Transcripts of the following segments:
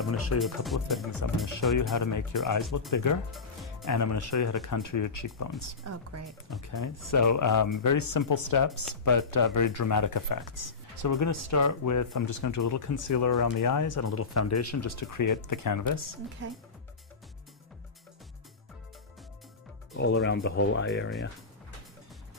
I'm going to show you a couple of things. I'm going to show you how to make your eyes look bigger, and I'm going to show you how to contour your cheekbones. Oh, great. Okay, so very simple steps, but very dramatic effects. So we're going to start with, I'm just going to do a little concealer around the eyes and a little foundation just to create the canvas. Okay. All around the whole eye area.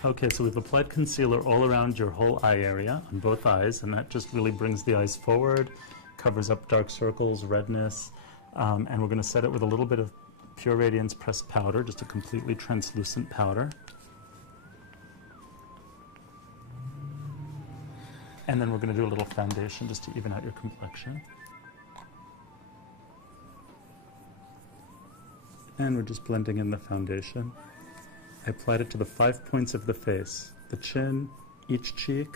Okay, so we've applied concealer all around your whole eye area on both eyes, and that just really brings the eyes forward, covers up dark circles, redness, and we're going to set it with a little bit of Pure Radiance pressed powder, just a completely translucent powder. And then we're going to do a little foundation just to even out your complexion. And we're just blending in the foundation. I applied it to the 5 points of the face, the chin, each cheek,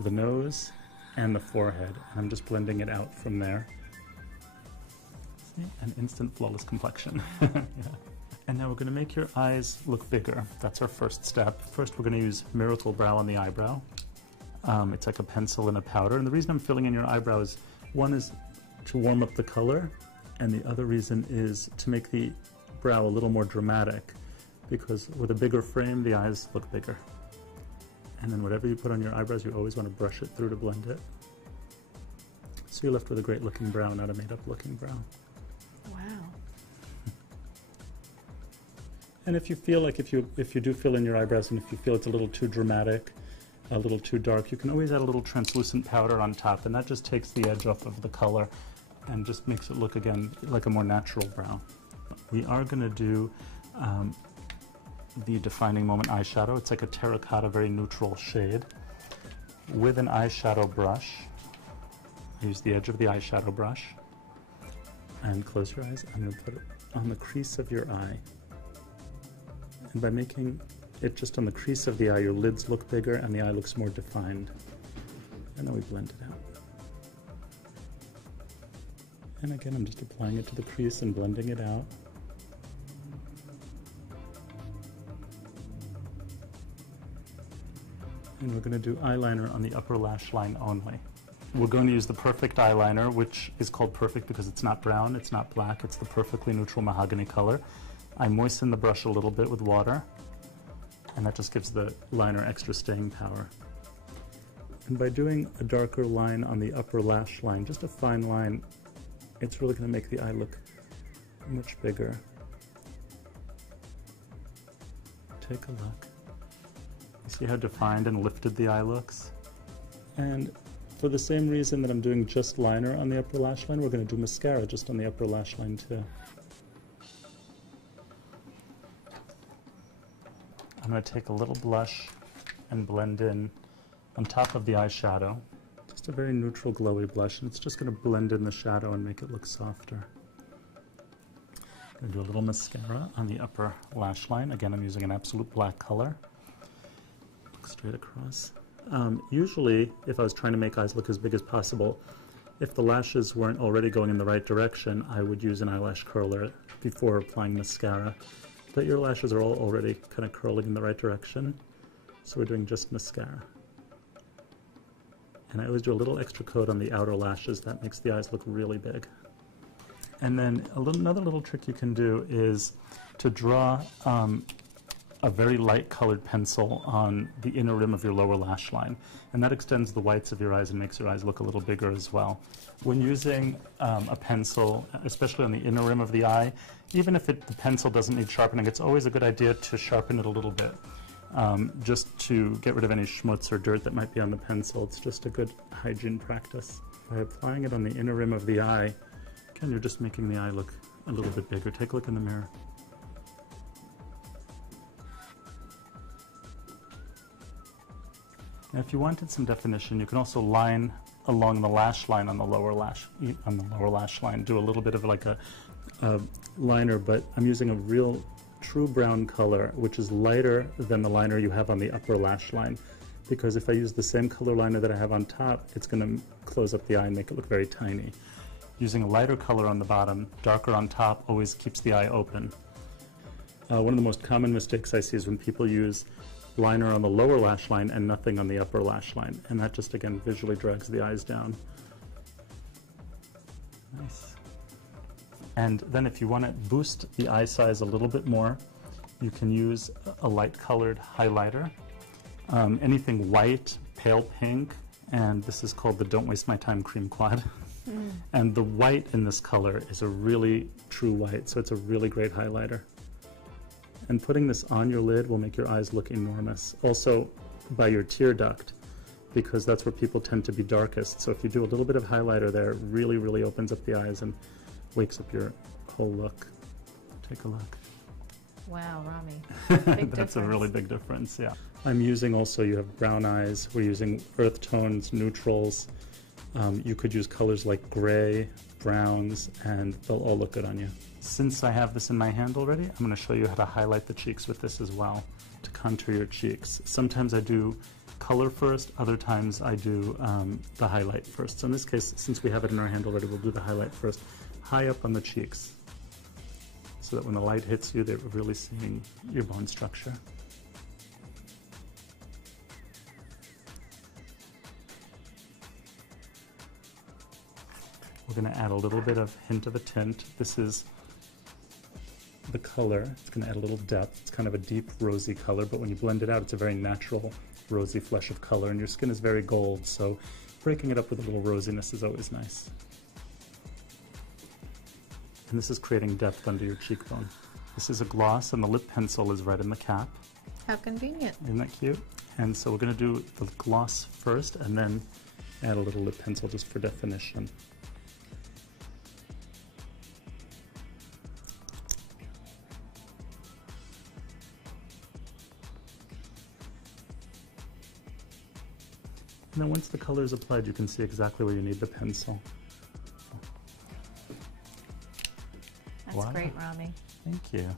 the nose, and the forehead. And I'm just blending it out from there. See? An instant flawless complexion. Yeah. And now we're going to make your eyes look bigger. That's our first step. First we're going to use Miracle Brow on the eyebrow. It's like a pencil and a powder. And the reason I'm filling in your eyebrow is, one is to warm up the color, and the other reason is to make the brow a little more dramatic, because with a bigger frame, the eyes look bigger. And then whatever you put on your eyebrows, you always want to brush it through to blend it. So you're left with a great looking brow, not a made up looking brow. Wow. And if you feel like, if you do fill in your eyebrows and if you feel it's a little too dramatic, a little too dark, you can always add a little translucent powder on top, and that just takes the edge off of the color and just makes it look again like a more natural brown. We are going to do the Defining Moment eyeshadow. It's like a terracotta, very neutral shade. With an eyeshadow brush, I use the edge of the eyeshadow brush, and close your eyes. I'm going to put it on the crease of your eye. And by making it just on the crease of the eye, your lids look bigger and the eye looks more defined. And then we blend it out. And again, I'm just applying it to the crease and blending it out. And we're going to do eyeliner on the upper lash line only. We're going to use the Perfect eyeliner, which is called Perfect because it's not brown, it's not black, it's the perfectly neutral mahogany color. I moisten the brush a little bit with water, and that just gives the liner extra staying power. And by doing a darker line on the upper lash line, just a fine line, it's really going to make the eye look much bigger. Take a look. You see how defined and lifted the eye looks? And for the same reason that I'm doing just liner on the upper lash line, we're going to do mascara just on the upper lash line too. I'm going to take a little blush and blend in on top of the eyeshadow. Just a very neutral glowy blush, and it's just going to blend in the shadow and make it look softer. I'm going to do a little mascara on the upper lash line. Again, I'm using an absolute black color. Look straight across. Usually, if I was trying to make eyes look as big as possible, if the lashes weren't already going in the right direction, I would use an eyelash curler before applying mascara. But your lashes are all already kind of curling in the right direction, so we're doing just mascara. And I always do a little extra coat on the outer lashes. That makes the eyes look really big. And then another little trick you can do is to draw a very light colored pencil on the inner rim of your lower lash line. And that extends the whites of your eyes and makes your eyes look a little bigger as well. When using a pencil, especially on the inner rim of the eye, even if the pencil doesn't need sharpening, it's always a good idea to sharpen it a little bit. Just to get rid of any schmutz or dirt that might be on the pencil. It's just a good hygiene practice. By applying it on the inner rim of the eye, again, you're just making the eye look a little bit bigger. Take a look in the mirror. Now, if you wanted some definition, you can also line along the lash line on the lower lash line. Do a little bit of like a liner, but I'm using a real true brown color, which is lighter than the liner you have on the upper lash line. Because if I use the same color liner that I have on top, it's going to close up the eye and make it look very tiny. Using a lighter color on the bottom, darker on top, always keeps the eye open. One of the most common mistakes I see is when people use liner on the lower lash line and nothing on the upper lash line, and that just again visually drags the eyes down. Nice. And then if you want to boost the eye size a little bit more, you can use a light colored highlighter. Anything white, pale pink, and this is called the Don't Waste My Time Cream Quad. And the white in this color is a really true white, so it's a really great highlighter. And putting this on your lid will make your eyes look enormous. Also by your tear duct, because that's where people tend to be darkest. So if you do a little bit of highlighter there, it really, really opens up the eyes and wakes up your whole look. Take a look. Wow, Ramy. Big That's difference. a really big difference, yeah. I'm using also, you have brown eyes, we're using earth tones, neutrals. You could use colors like gray, browns, and they'll all look good on you. Since I have this in my hand already, I'm going to show you how to highlight the cheeks with this as well, to contour your cheeks. Sometimes I do color first, other times I do the highlight first. So in this case, since we have it in our hand already, we'll do the highlight first, high up on the cheeks, so that when the light hits you, they're really seeing your bone structure. We're going to add a little bit of hint of a tint. This is the color. It's going to add a little depth. It's kind of a deep rosy color, but when you blend it out, it's a very natural rosy flush of color, and your skin is very gold, so breaking it up with a little rosiness is always nice. And this is creating depth under your cheekbone. This is a gloss, and the lip pencil is right in the cap. How convenient. Isn't that cute? And so we're going to do the gloss first, and then add a little lip pencil just for definition. And then once the color is applied, you can see exactly where you need the pencil. That's great, Ramy. Thank you.